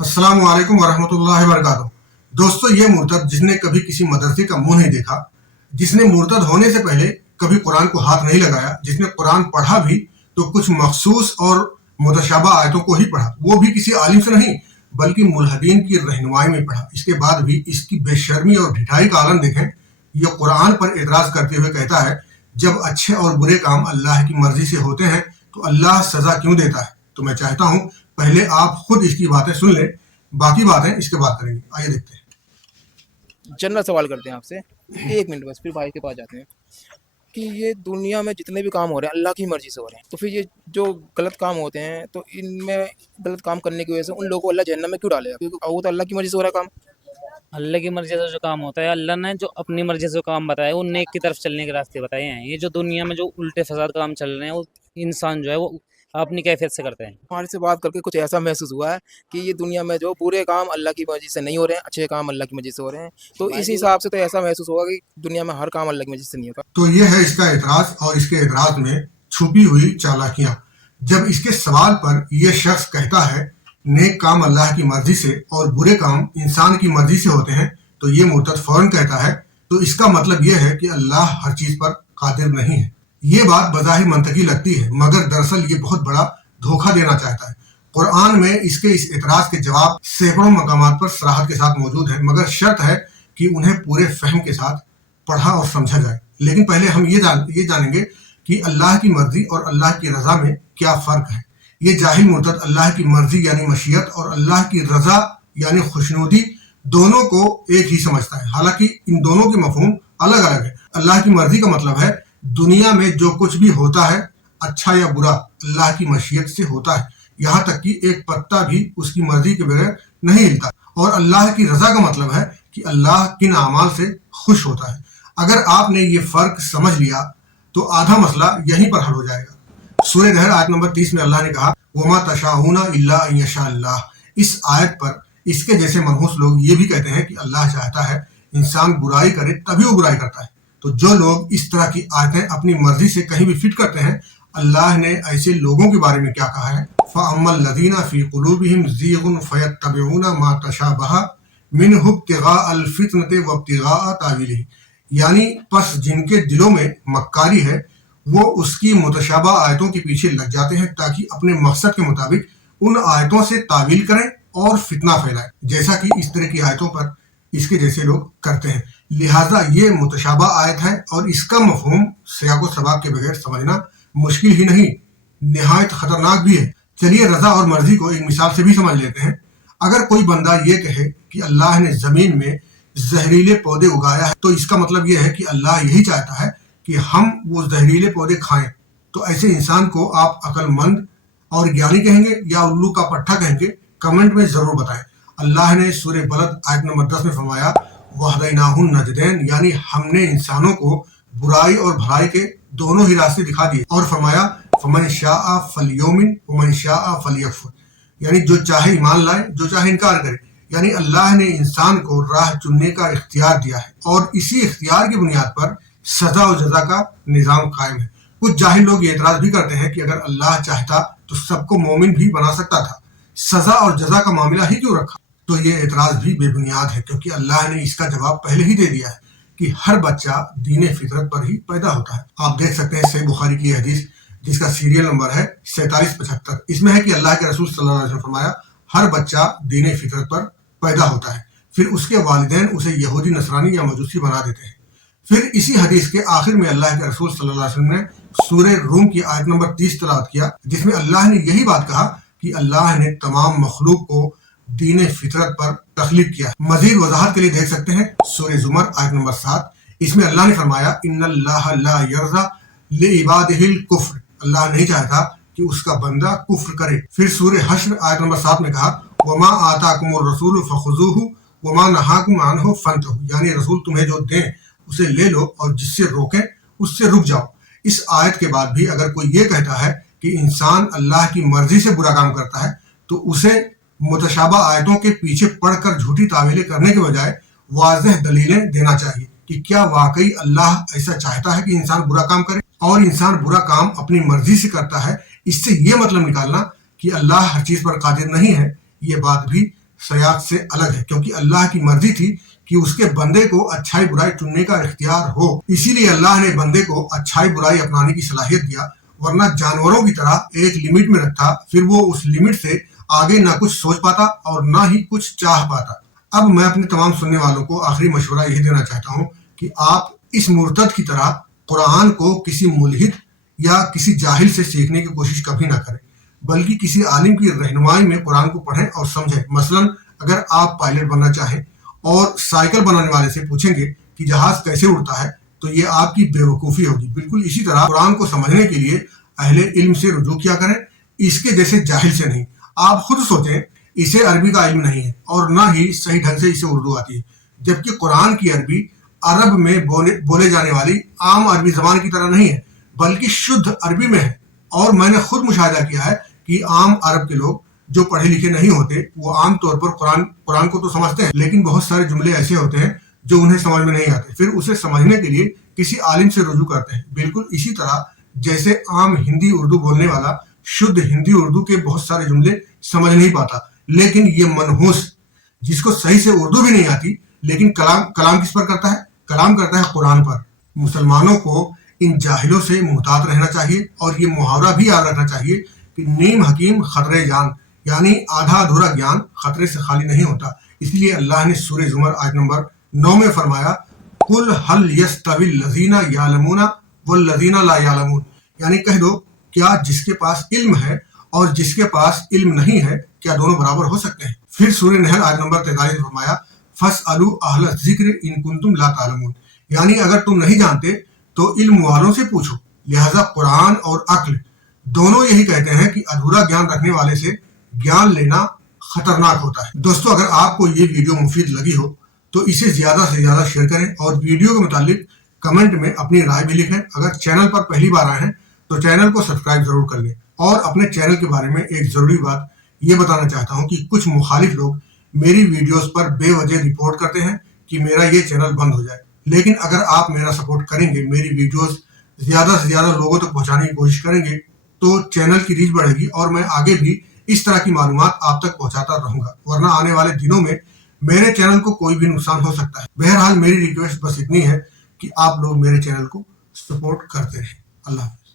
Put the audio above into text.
अस्सलाम वालेकुम वरहमतुल्लाहि वबरकातुहू। दोस्तों, ये मुर्तद जिसने कभी किसी मदरसे का मुंह नहीं देखा, जिसने मुर्तद होने से पहले कभी कुरान को हाथ नहीं लगाया, जिसने कुरान पढ़ा भी तो कुछ मखसूस और मुतशाबा आयतों को ही पढ़ा, वो भी किसी आलिम से नहीं बल्कि मुल्हदीन की रहनुमाई में पढ़ा। इसके बाद भी इसकी बेशर्मी और ढिठाई का आलम देखें। ये कुरान पर एतराज करते हुए कहता है, जब अच्छे और बुरे काम अल्लाह की मर्जी से होते हैं तो अल्लाह सजा क्यों देता है। तो मैं चाहता हूँ पहले आप खुद इसकी बातें सुन लें, बाकी बातें इसके बाद करेंगे। आइए देखते हैं। जनरल सवाल करते हैं आपसे, एक मिनट बस, फिर भाई के पास जाते हैं कि ये दुनिया में जितने भी काम हो रहे हैं अल्लाह की मर्जी से हो रहे हैं, तो फिर ये जो गलत काम होते हैं तो इनमें गलत काम करने की वजह से उन लोगों को अल्लाह जहन्नम में क्यों डालेगा? क्योंकि वो तो अल्लाह की मर्जी से हो रहा है काम। अल्लाह की मर्जी से जो काम होता है, अल्लाह ने जो अपनी मर्जी से काम बताया वो नेक की तरफ चलने के रास्ते बताए हैं। ये जो दुनिया में जो उल्टे फसाद काम चल रहे हैं वो इंसान जो है वो अपनी कैफियत से करते हैं। हमारे से बात करके कुछ ऐसा महसूस हुआ है कि ये दुनिया में जो बुरे काम अल्लाह की मर्जी से नहीं हो रहे हैं, अच्छे काम अल्लाह की मर्जी से हो रहे हैं, तो इस हिसाब से तो ऐसा महसूस होगा कि दुनिया में हर काम अल्लाह की मर्जी से नहीं होता। तो ये है इसका एतराज, और इसके एतराज में छुपी हुई चालाकियां। जब इसके सवाल पर यह शख्स कहता है नेक काम अल्लाह की मर्जी से और बुरे काम इंसान की मर्जी से होते हैं, तो ये मुर्तद फौरन कहता है तो इसका मतलब यह है कि अल्लाह हर चीज पर कादिर नहीं है। ये बात बज़ाहिर मंतकी लगती है, मगर दरअसल ये बहुत बड़ा धोखा देना चाहता है। कुरान में इसके इस एतराज के जवाब सैकड़ों मकामात पर सराहत के साथ मौजूद है, मगर शर्त है कि उन्हें पूरे फहम के साथ पढ़ा और समझा जाए। लेकिन पहले हम ये जानेंगे कि अल्लाह की मर्जी और अल्लाह की रजा में क्या फर्क है। ये जाहिल मुर्तद अल्लाह की मर्जी यानी मशीयत और अल्लाह की रजा यानी खुशनुदी दोनों को एक ही समझता है, हालांकि इन दोनों के मफहूम अलग अलग है। अल्लाह की मर्जी का मतलब है दुनिया में जो कुछ भी होता है, अच्छा या बुरा, अल्लाह की मशीयत से होता है, यहाँ तक कि एक पत्ता भी उसकी मर्जी के बगैर नहीं हिलता। और अल्लाह की रजा का मतलब है कि अल्लाह किन अमाल से खुश होता है। अगर आपने ये फर्क समझ लिया तो आधा मसला यहीं पर हल हो जाएगा। सूरह दहर आयत नंबर 30 में अल्लाह ने कहा, वमा तशाऊना इल्ला अन यशा अल्लाह। इस आयत पर इसके जैसे मनहूस लोग ये भी कहते हैं कि अल्लाह चाहता है इंसान बुराई करे तभी वो बुराई करता है। तो जो लोग इस तरह की आयतें अपनी मर्जी से कहीं भी फिट करते हैं, अल्लाह ने ऐसे लोगों के बारे में क्या कहा है, फ़अम्मल लज़ीना फ़ी क़ुलूबिहिम ज़ीग़ुन फ़यत्तबिऊना मा तशाबहा मिन्हु इब्तिग़ाअल फ़ित्नति व इब्तिग़ाअ तावीलिही। यानी पस जिनके दिलों में मक्कारी है वो उसकी मुतशाबा आयतों के पीछे लग जाते हैं ताकि अपने मकसद के मुताबिक उन आयतों से तावील करें और फितना फैलाएं, जैसा कि इस तरह की आयतों पर इसके जैसे लोग करते हैं। लिहाजा ये मुतशाबा आयत है और इसका मफहूम सियाक़ो सबाक़ के बगैर समझना मुश्किल ही नहीं, निहायत खतरनाक भी है। चलिए रजा और मर्जी को एक मिसाल से भी समझ लेते हैं। अगर कोई बंदा ये कहे कि अल्लाह ने जमीन में जहरीले पौधे उगाया है, तो इसका मतलब यह है कि अल्लाह यही चाहता है कि हम वो जहरीले पौधे खाएं। तो ऐसे इंसान को आप अक्लमंद और ज्ञानी कहेंगे या उल्लू का पट्टा कहेंगे, कमेंट में जरूर बताएं। अल्लाह ने सूरह बलद आयत नंबर 10 में फरमाया, वहदैनाहुन नजदैन, यानी हमने इंसानों को बुराई और भलाई के दोनों ही रास्ते दिखा दिए, और फरमाया फमन शाअ फलयुमिन वमन शाअ फलयकफुर, यानी जो चाहे ईमान लाए, जो चाहे इनकार करे। यानी अल्लाह ने इंसान को राह चुनने का इख्तियार दिया है और इसी इख्तियार की बुनियाद पर सजा और जजा का निज़ाम कायम है। कुछ जाहिल लोग ये एतराज भी करते हैं कि अगर अल्लाह चाहता तो सबको मोमिन भी बना सकता था, सजा और जजा का मामला ही क्यों रखा। तो ये एतराज भी बेबुनियाद है, क्योंकि अल्लाह ने इसका जवाब पहले ही दे दिया है कि हर बच्चा दीन फितरत पर ही पैदा होता है। आप देख सकते हैं सही बुखारी की हदीस जिसका सीरियल नंबर है 4775। इसमें है कि अल्लाह के रसूल सल्लल्लाहु अलैहि वसल्लम फरमाया, हर बच्चा दीन फितरत पर पैदा होता है, फिर उसके वालिदैन उसे यहूदी नसरानी या मजूसी बना देते हैं। फिर इसी हदीस के आखिर में अल्लाह के रसूल सल्लल्लाहु अलैहि वसल्लम ने सूरह रूम की आयत नंबर 30 तलावत किया, जिसमें अल्लाह ने यही बात कहा कि अल्लाह ने तमाम मखलूक को दीन फितरत पर तख्लीक किया। मजीद वजाहत के लिए देख सकते हैं सूरह जुमर आयत नंबर 7। इसमें अल्लाह ने फरमाया, इन्नल्लाह ला यर्ज़ा लिइबादिहिल कुफ्र, अल्लाह नहीं चाहता कि उसका बंदा कुफ्र करे। फिर सूरह हश्र आयत नंबर 7 में कहा, वमा आताकुमुर रसूल फखुज़ूहु वमा नहाकुम अन्हु फंतहु, यानी रसूल तुम्हें जो दें उसे ले लो और जिससे रोकें उससे रुक जाओ। इस आयत के बाद भी अगर कोई ये कहता है कि इंसान अल्लाह की मर्जी से बुरा काम करता है, तो उसे मुतशाबा आयतों के पीछे पढ़कर झूठी तावीलें करने के बजाय वाज़ेह दलीलें देना चाहिए कि क्या वाकई अल्लाह ऐसा चाहता है कि इंसान बुरा काम करे, और इंसान बुरा काम अपनी मर्जी से करता है। इससे ये मतलब निकालना कि अल्लाह हर चीज पर कादिर नहीं है, ये बात भी सयात से अलग है, क्योंकि अल्लाह की मर्जी थी कि उसके बंदे को अच्छाई बुराई चुनने का इख्तियार हो। इसीलिए अल्लाह ने बंदे को अच्छाई बुराई अपनाने की सलाहियत दिया, वरना जानवरों की तरह एक लिमिट में रखता, फिर वो उस लिमिट से आगे ना कुछ सोच पाता और ना ही कुछ चाह पाता। अब मैं अपने तमाम सुनने वालों को आखिरी मशवरा यही देना चाहता हूँ कि आप इस मुर्तद की तरह कुरान को किसी मुल्हिद या किसी जाहिल से सीखने की कोशिश कभी ना करें, बल्कि किसी आलिम की रहनुमाई में कुरान को पढ़ें और समझें। मसलन अगर आप पायलट बनना चाहें और साइकिल बनाने वाले से पूछेंगे कि जहाज कैसे उड़ता है, तो ये आपकी बेवकूफ़ी होगी। बिल्कुल इसी तरह कुरान को समझने के लिए अहले इल्म से रुजू किया करें, इसके जैसे जाहिल से नहीं। आप खुद सोचें, इसे अरबी का इल्म नहीं है और ना ही सही ढंग से इसे उर्दू आती है, जबकि कुरान की अरबी अरब में बोले जाने वाली आम अरबी जबान की तरह नहीं है, बल्कि शुद्ध अरबी में है। और मैंने खुद मुशाहिदा किया है कि आम अरब के लोग जो पढ़े लिखे नहीं होते, वो आम तौर पर कुरान को तो समझते हैं, लेकिन बहुत सारे जुमले ऐसे होते हैं जो उन्हें समझ में नहीं आते, फिर उसे समझने के लिए किसी आलिम से रुजू करते हैं। बिल्कुल इसी तरह जैसे आम हिंदी उर्दू बोलने वाला शुद्ध हिंदी उर्दू के बहुत सारे जुमले समझ नहीं पाता, लेकिन ये मनहूस जिसको सही से उर्दू भी नहीं आती, लेकिन कलाम किस पर करता है? कलाम करता है कुरान पर। मुसलमानों को इन जाहिलों से मुहतात रहना चाहिए और ये मुहावरा भी याद रखना चाहिए कि नीम हकीम खतरे जान, यानी आधा अधूरा ज्ञान खतरे से खाली नहीं होता। इसलिए अल्लाह ने सूरह जुमर आयत नंबर 9 में फरमाया, कुल हल यस्तविल लज़ीना यालमूना वल लज़ीना ला यालमून, यानी कह दो, क्या जिसके पास इल्म है और जिसके पास इल्म नहीं है, क्या दोनों बराबर हो सकते हैं? फिर सूरह नहल आयत नंबर 43 में फरमाया, फस्अलू अहल ज़िक्र इन कुंतुम ला तालमून, यानी अगर तुम नहीं जानते तो इल्म वालों से पूछो। लिहाजा कुरान और अक्ल दोनों यही कहते हैं कि अधूरा ज्ञान रखने वाले से ज्ञान लेना खतरनाक होता है। दोस्तों, अगर आपको ये वीडियो मुफीद लगी हो तो इसे ज्यादा से ज्यादा शेयर करें और वीडियो के मुतालिक कमेंट में अपनी राय भी लिखें। अगर चैनल पर पहली बार आए हैं तो चैनल को सब्सक्राइब जरूर कर लें। और अपने चैनल के बारे में एक जरूरी बात ये बताना चाहता हूँ कि कुछ मुखालिफ लोग मेरी वीडियोस पर बेवजह रिपोर्ट करते हैं कि मेरा ये चैनल बंद हो जाए, लेकिन अगर आप मेरा सपोर्ट करेंगे, मेरी वीडियोस ज्यादा से ज्यादा लोगों तक पहुंचाने की कोशिश करेंगे, तो चैनल की रीच बढ़ेगी और मैं आगे भी इस तरह की मालूमात आप तक पहुंचाता रहूंगा, वरना आने वाले दिनों में मेरे चैनल को कोई भी नुकसान हो सकता है। बहरहाल मेरी रिक्वेस्ट बस इतनी है कि आप लोग मेरे चैनल को सपोर्ट करते रहें। अल्लाह हाफ़िज़।